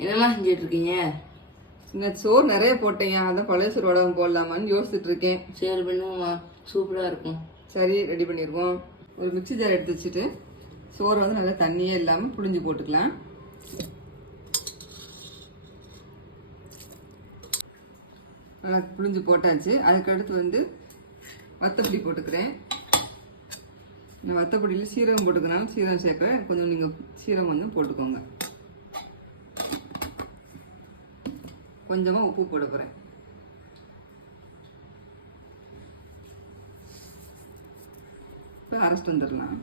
என்னம்மா செஞ்சுட்டு இருக்கீங்க? சோறு நிறைய போட்டேங்க, அதான் பழைய சோறு வடகம் போடலாமான்னு யோசிச்சுட்டு இருக்கேன். சரி பண்ணுவோம்மா, சூப்பராக இருக்கும். சரி, ரெடி பண்ணிடுவோம். ஒரு மிக்ஸி ஜார் எடுத்து வச்சுட்டு சோறு வந்து நல்லா தண்ணியே இல்லாமல் புழிஞ்சு போட்டுக்கலாம். நல்லா புழிஞ்சு போட்டாச்சு. அதுக்கடுத்து வந்து வத்தப்பொடி போட்டுக்கிறேன். நான் வத்தப்பொடியில் சீரகம் போட்டுக்கிறனால சீரகம் சேர்க்குறேன். கொஞ்சம் நீங்கள் சீரகம் கொஞ்சம் போட்டுக்கோங்க. கொஞ்சமாக உப்பு போட போகிறேன். இப்போ அரைச்சிட்டு வந்துடலாம்.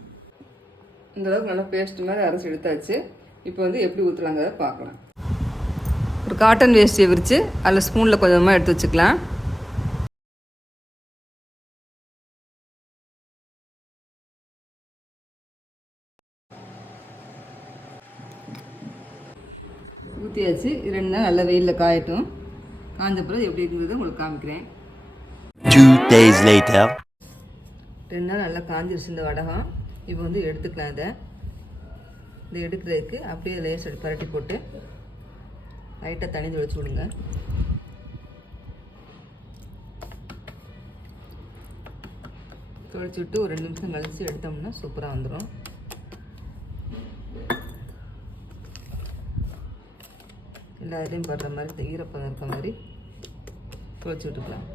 இந்த அளவுக்கு நல்லா பேஸ்ட் மாதிரி அரைச்சி எடுத்தாச்சு. இப்போ வந்து எப்படி ஊற்றலாங்கிறத பார்க்கலாம். ஒரு காட்டன் வேஸ்டியை விரித்து அதில் ஸ்பூனில் கொஞ்சமாக எடுத்து வச்சுக்கலாம். ஊற்றியாச்சு. 2 நாள் நல்ல வெயிலில் காயட்டும். காஞ்ச பிறகு எப்படி இருக்குங்கிறத உங்களுக்கு காமிக்கிறேன். 2 days later. 2 நாள் நல்லா காஞ்சிருச்சு இந்த வடகம். இப்போ வந்து எடுத்துக்கலாம். இதை எடுக்கிறதுக்கு அப்படியே லேஸ் பரட்டி போட்டு லைட்டாக தண்ணி தொளிச்சு விடுங்க. தொளிச்சு விட்டு ஒரு 2 நிமிஷம் கழித்து எடுத்தோம்னா சூப்பராக வந்துடும். எல்லா இதுலேயும் படுற மாதிரி ஈரப்பதம் இருக்க மாதிரி தொளிச்சு விட்டுக்கலாம்.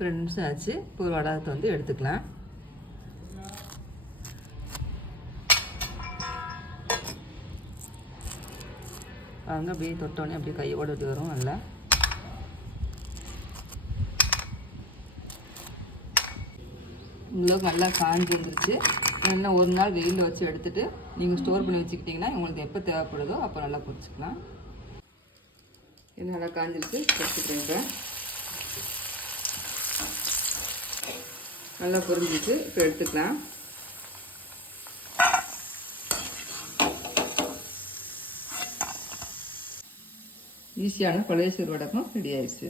2 நிமிஷம் ஆச்சு. இப்போ ஒரு வடகத்தை வந்து எடுத்துக்கலாம். அவங்க அப்படியே தொட்டோடனே அப்படியே கையோடு விட்டு வரும். நல்லா இவ்வளோக்கு நல்லா காஞ்சி வந்துருச்சு. என்ன ஒரு நாள் வெயிலில் வச்சு எடுத்துகிட்டு நீங்கள் ஸ்டோர் பண்ணி வச்சுக்கிட்டிங்கன்னா உங்களுக்கு எப்போ தேவைப்படுதோ அப்போ நல்லா பொரிச்சிக்கலாம். இது நல்லா காஞ்சிருச்சு. பொரிச்சுக்கிறேன். நல்லா பொரிஞ்சிச்சு. இப்போ எடுத்துக்கலாம். ஈஸியான பழைய சோறு வடகம் ரெடி ஆயிடுச்சு.